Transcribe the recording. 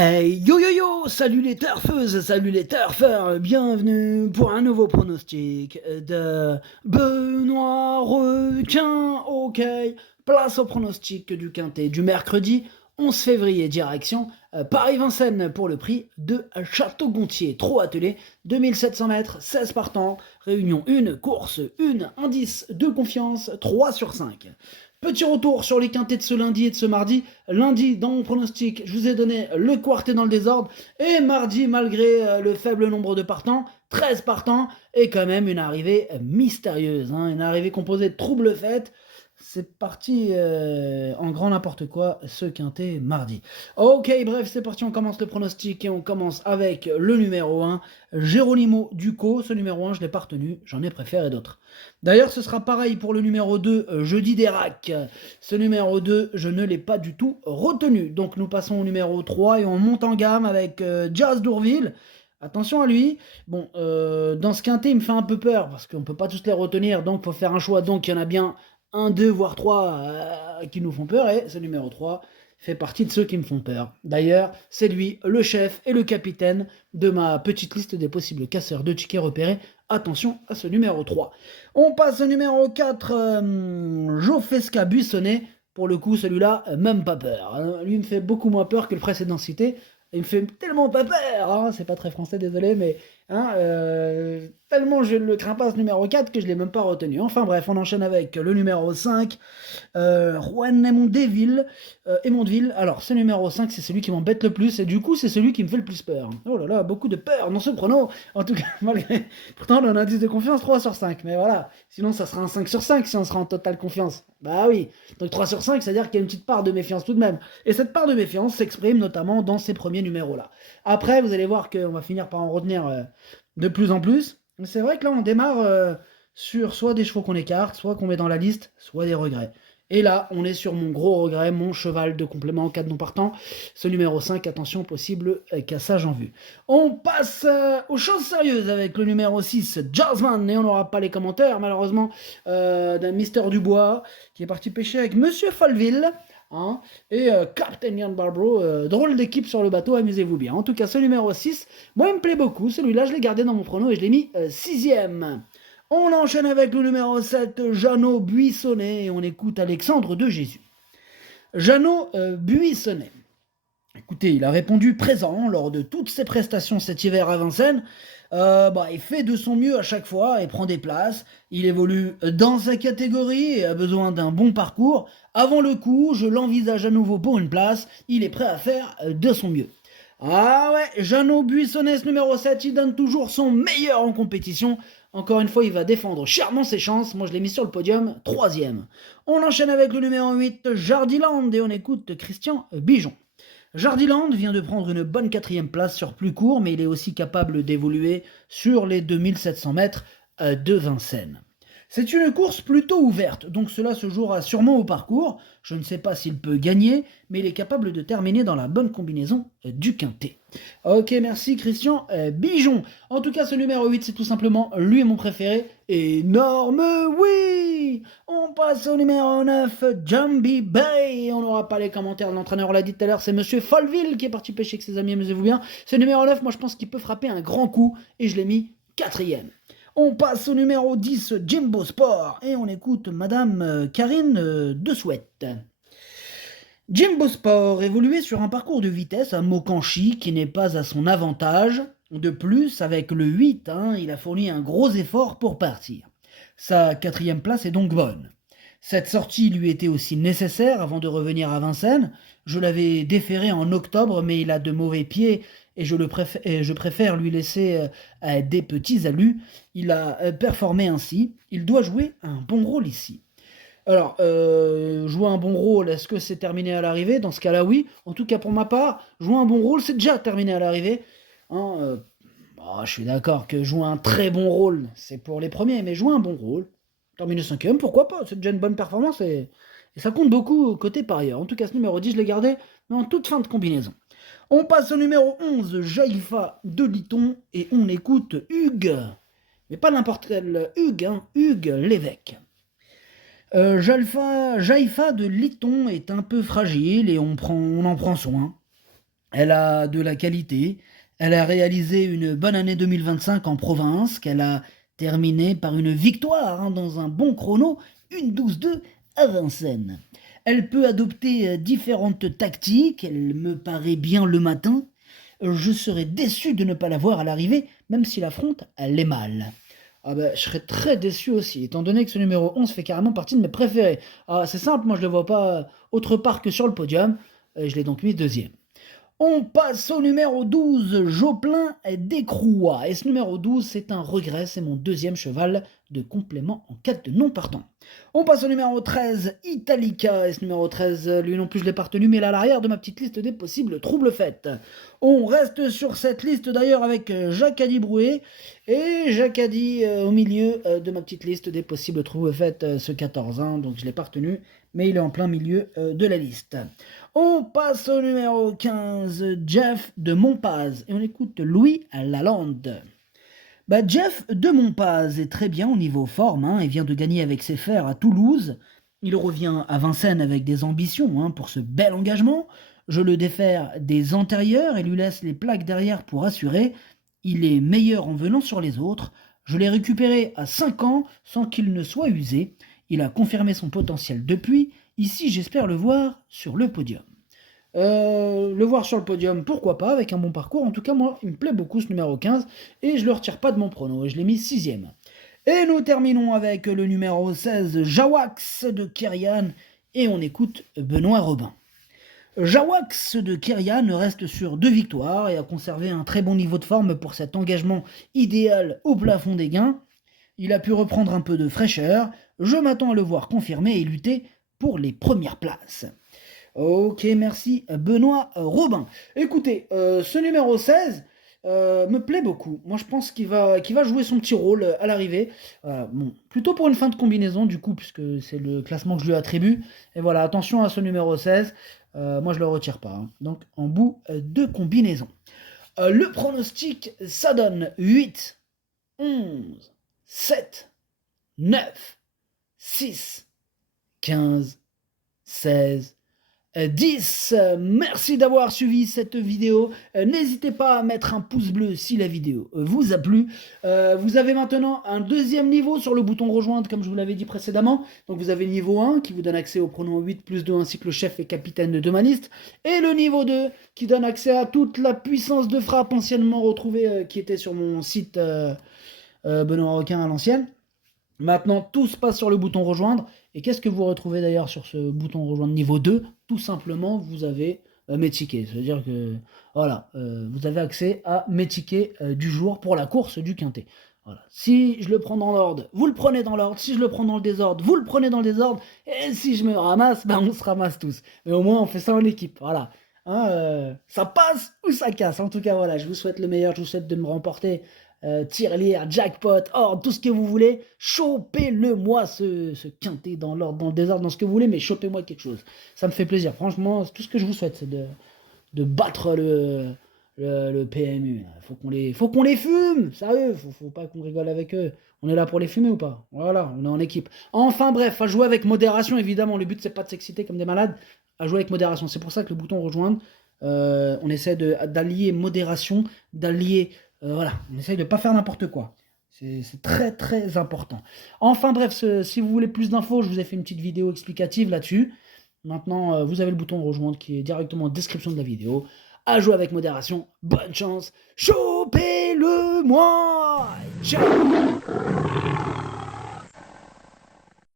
Hey, yo yo yo, salut les turfeuses, salut les turfeurs, bienvenue pour un nouveau pronostic de Benoît Requin. Ok, place au pronostic du quintet du mercredi 11 février, direction Paris-Vincennes pour le prix de Château-Gontier. Trop attelé, 2700 mètres, 16 partants, réunion 1, course 1, indice de confiance 3 sur 5. Petit retour sur les quintets de ce lundi et de ce mardi. Lundi, dans mon pronostic, je vous ai donné le quartet dans le désordre. Et mardi, malgré le faible nombre de partants, 13 partants, et quand même une arrivée mystérieuse. Une arrivée composée de troubles fêtes. C'est parti en grand n'importe quoi ce quintet mardi. Ok, bref, c'est parti, on commence le pronostic et on commence avec le numéro 1, Geronimo Ducos. Ce numéro 1, je ne l'ai pas retenu, j'en ai préféré d'autres. D'ailleurs, ce sera pareil pour le numéro 2, Jeudi d'Erac. Ce numéro 2, je ne l'ai pas du tout retenu. Donc nous passons au numéro 3 et on monte en gamme avec Jazz d'Ourville. Attention à lui. Bon, dans ce quintet, il me fait un peu peur parce qu'on ne peut pas tous les retenir, donc il faut faire un choix. Donc il y en a bien 1, 2, voire 3 qui nous font peur, et ce numéro 3 fait partie de ceux qui me font peur. D'ailleurs, c'est lui, le chef et le capitaine de ma petite liste des possibles casseurs de tickets repérés. Attention à ce numéro 3. On passe au numéro 4, Jofesca Buissonnet. Pour le coup, celui-là, même pas peur. Lui me fait beaucoup moins peur que le précédent cité. Il me fait tellement pas peur, c'est pas très français, désolé, mais tellement je ne le crains pas ce numéro 4 que je ne l'ai même pas retenu. Enfin bref, on enchaîne avec le numéro 5, Juan Emondeville. Alors ce numéro 5, c'est celui qui m'embête le plus, et du coup c'est celui qui me fait le plus peur. Oh là là, beaucoup de peur dans ce prono, en tout cas, malgré... Pourtant on a un indice de confiance 3 sur 5, mais voilà, sinon ça sera un 5 sur 5 si on sera en totale confiance. Bah oui, donc 3 sur 5, c'est-à-dire qu'il y a une petite part de méfiance tout de même. Et cette part de méfiance s'exprime notamment dans ces premiers numéros-là. Après, vous allez voir qu'on va finir par en retenir de plus en plus. Mais c'est vrai que là, on démarre sur soit des chevaux qu'on écarte, soit qu'on met dans la liste, soit des regrets. Et là, on est sur mon gros regret, mon cheval de complément en cas de non partant. Ce numéro 5, attention, possible cassage en vue. On passe aux choses sérieuses avec le numéro 6, Jazzman. Et on n'aura pas les commentaires, malheureusement, d'un Mister Dubois qui est parti pêcher avec Monsieur Falville. Et Captain Ian Barbro, drôle d'équipe sur le bateau, amusez-vous bien. En tout cas, ce numéro 6, moi il me plaît beaucoup. Celui-là, je l'ai gardé dans mon prono et je l'ai mis 6ème. On enchaîne avec le numéro 7, Jeannot Buissonnet, et on écoute Alexandre de Jésus. Jeannot Buissonnet. Écoutez, il a répondu présent lors de toutes ses prestations cet hiver à Vincennes. Il fait de son mieux à chaque fois et prend des places. Il évolue dans sa catégorie et a besoin d'un bon parcours. Avant le coup, je l'envisage à nouveau pour une place. Il est prêt à faire de son mieux. Ah ouais, Jeannot Buissonnet, numéro 7, il donne toujours son meilleur en compétition. Encore une fois, il va défendre chèrement ses chances. Moi, je l'ai mis sur le podium, 3ème. On enchaîne avec le numéro 8, Jardiland, et on écoute Christian Bijon. Jardiland vient de prendre une bonne 4ème place sur plus court, mais il est aussi capable d'évoluer sur les 2700 mètres de Vincennes. C'est une course plutôt ouverte, donc cela se jouera sûrement au parcours. Je ne sais pas s'il peut gagner, mais il est capable de terminer dans la bonne combinaison du quintet. Ok, merci Christian Bijon. En tout cas, ce numéro 8, c'est tout simplement lui mon préféré. Énorme oui. On passe au numéro 9, Jambi Bay. On n'aura pas les commentaires de l'entraîneur, on l'a dit tout à l'heure, c'est Monsieur Falville qui est parti pêcher avec ses amis, amusez-vous bien. Ce numéro 9, moi je pense qu'il peut frapper un grand coup, et je l'ai mis 4ème. On passe au numéro 10, Jimbo Sport, et on écoute Madame Karine de Souhaite. Jimbo Sport évoluait sur un parcours de vitesse à Mokanchi qui n'est pas à son avantage. De plus, avec le 8, il a fourni un gros effort pour partir. Sa 4ème place est donc bonne. Cette sortie lui était aussi nécessaire avant de revenir à Vincennes. Je l'avais déféré en octobre, mais il a de mauvais pieds et je préfère lui laisser des petits alus. Il a performé ainsi. Il doit jouer un bon rôle ici. Alors, jouer un bon rôle, est-ce que c'est terminé à l'arrivée? Dans ce cas-là, oui. En tout cas, pour ma part, jouer un bon rôle, c'est déjà terminé à l'arrivée. Je suis d'accord que jouer un très bon rôle, c'est pour les premiers, mais jouer un bon rôle, terminer 5ème, pourquoi pas? C'est déjà une bonne performance et ça compte beaucoup côté parieur. En tout cas, ce numéro 10, je l'ai gardé, mais en toute fin de combinaison. On passe au numéro 11, Jaïfa de Liton, et on écoute Hugues. Mais pas n'importe quel Hugues, Hugues l'évêque. Jaïfa de Liton est un peu fragile et on en prend soin. Elle a de la qualité. Elle a réalisé une bonne année 2025 en province, qu'elle a terminée par une victoire dans un bon chrono, une 12-2 à Vincennes. Elle peut adopter différentes tactiques, elle me paraît bien le matin. Je serais déçu de ne pas la voir à l'arrivée, même si l'affronte l'est mal. Ah bah, je serais très déçu aussi, étant donné que ce numéro 11 fait carrément partie de mes préférés. Ah, c'est simple, moi je le vois pas autre part que sur le podium, je l'ai donc mis deuxième. On passe au numéro 12, Joplin d'Écrouat. Et ce numéro 12, c'est un regret, c'est mon deuxième cheval de complément en cas de non partant. On passe au numéro 13, Italica. Et ce numéro 13, lui non plus je l'ai pas retenu, mais il est à l'arrière de ma petite liste des possibles troubles faites. On reste sur cette liste d'ailleurs avec Jacques Addy Brouet. Et Jacques Addy au milieu de ma petite liste des possibles troubles faites, ce 14, donc je ne l'ai pas retenu, mais il est en plein milieu de la liste. On passe au numéro 15, Jeff de Montpaz, et on écoute Louis Lalande. Jeff de Montpaz est très bien au niveau forme, il vient de gagner avec ses fers à Toulouse. Il revient à Vincennes avec des ambitions pour ce bel engagement. Je le défère des antérieurs et lui laisse les plaques derrière pour assurer. Il est meilleur en venant sur les autres. Je l'ai récupéré à 5 ans sans qu'il ne soit usé. Il a confirmé son potentiel depuis. Ici, j'espère le voir sur le podium. Le voir sur le podium, pourquoi pas, avec un bon parcours. En tout cas, moi, il me plaît beaucoup ce numéro 15 et je le retire pas de mon prono. Et je l'ai mis 6ème. Et nous terminons avec le numéro 16, Jawax de Kerian, et on écoute Benoît Robin. Jawax de Kerian reste sur 2 victoires et a conservé un très bon niveau de forme pour cet engagement idéal au plafond des gains. Il a pu reprendre un peu de fraîcheur. Je m'attends à le voir confirmer et lutter pour les premières places. Ok, merci Benoît Robin. Écoutez, ce numéro 16 me plaît beaucoup. Moi, je pense qu'il va jouer son petit rôle à l'arrivée. Bon, plutôt pour une fin de combinaison, du coup, puisque c'est le classement que je lui attribue. Et voilà, attention à ce numéro 16. Moi, je le retire pas. Donc, en bout de combinaison. Le pronostic, ça donne 8, 11, 7, 9, 6, 15, 16, 10. Merci d'avoir suivi cette vidéo. N'hésitez pas à mettre un pouce bleu si la vidéo vous a plu. Vous avez maintenant un deuxième niveau sur le bouton rejoindre, comme je vous l'avais dit précédemment. Donc vous avez le niveau 1 qui vous donne accès au pronom 8 plus 2 ainsi que le chef et capitaine de ma liste. Et le niveau 2 qui donne accès à toute la puissance de frappe anciennement retrouvée qui était sur mon site Benoît Roquin à l'ancienne. Maintenant, tout se passe sur le bouton rejoindre. Et qu'est-ce que vous retrouvez d'ailleurs sur ce bouton rejoindre niveau 2? Tout simplement, vous avez mes tickets. C'est-à-dire que, voilà, vous avez accès à mes tickets du jour pour la course du quintet. Voilà. Si je le prends dans l'ordre, vous le prenez dans l'ordre. Si je le prends dans le désordre, vous le prenez dans le désordre. Et si je me ramasse, on se ramasse tous. Mais au moins, on fait ça en équipe. Voilà. Ça passe ou ça casse. En tout cas, voilà, je vous souhaite le meilleur. Je vous souhaite de me remporter tirelire, jackpot, or, tout ce que vous voulez, chopez-le-moi ce quintet dans l'ordre, dans le désordre, dans ce que vous voulez, mais chopez-moi quelque chose. Ça me fait plaisir. Franchement, tout ce que je vous souhaite, c'est de battre le PMU. Faut qu'on les fume, sérieux, faut pas qu'on rigole avec eux. On est là pour les fumer ou pas? Voilà, on est en équipe. Enfin bref, à jouer avec modération, évidemment. Le but, c'est pas de s'exciter comme des malades, à jouer avec modération. C'est pour ça que le bouton rejoindre, on essaie d'allier modération, d'allier voilà, on essaye de ne pas faire n'importe quoi. C'est très très important. Enfin bref, si vous voulez plus d'infos, je vous ai fait une petite vidéo explicative là-dessus. Maintenant, vous avez le bouton de rejoindre qui est directement en description de la vidéo. À jouer avec modération. Bonne chance. Chopez-le-moi. Ciao.